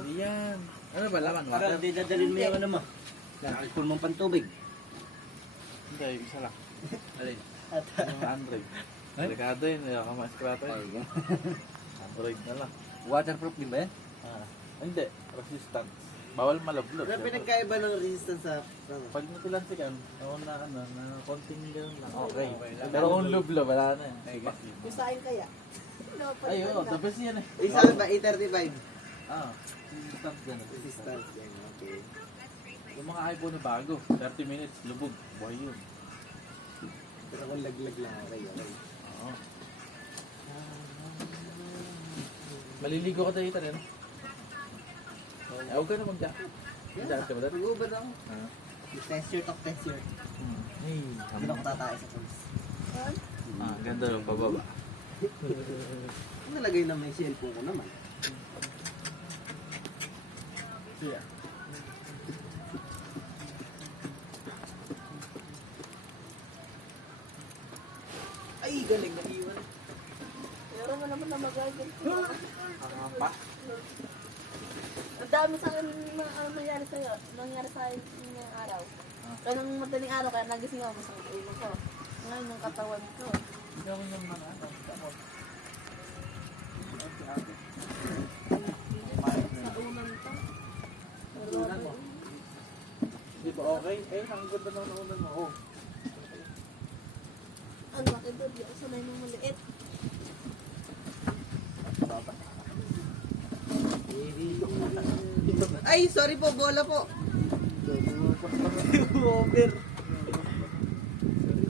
Hindi yan. Ano ba, laman? Para Water? hindi dadalhin mo yung ano mo. Nakakipon mong pantubig. Hindi, isa lang. Alin? Yung Android. Delikado yun, hindi ako ma-scrape yun. Android na lang. Waterproof din ba yan? Hindi, resistant. Bawal malablot. Ano pinagkaiba ng resistance sa... Pag natilansikan, na konting gano'n lang. Okay. Pero kung lublo, wala na yan. Kusain kaya? Ay, oo, the best yan eh. Isa ba? 835? Resistant gano'n. Resistance. Yan, okay. Yung mga iPhone na bago, 30 minutes, lubog. Buhay yun. Pero kung laglag lang, okay. Oo. Maliligo ka tayo rin. Ay, huwag ka na mag-jacket. Mag-jacket ka ba dati? Mag-ubad ako. Test shirt of test shirt. Hey, Hindi ako tatay sa tools. ganda yung pababa. Ang nalagay na may cellphone ko naman. Yeah. Ay, galing na iwan. Pero mo naman na magagal. Pa? Ang dami sa akin nangyari sa'yo. Nangyari sa akin ngayong araw. Kaya nung madaling araw, kaya nagising ako sa ulo ko. Ngayon yung katawan ko. Hindi ako yung mga ano. Sa unan to. Unan mo. Di ba okay? Eh, ang ganda ng naunan mo. Oh. Ang laki doon. Di ako sanay nung maliit. Ay, sorry po, bola po. Over.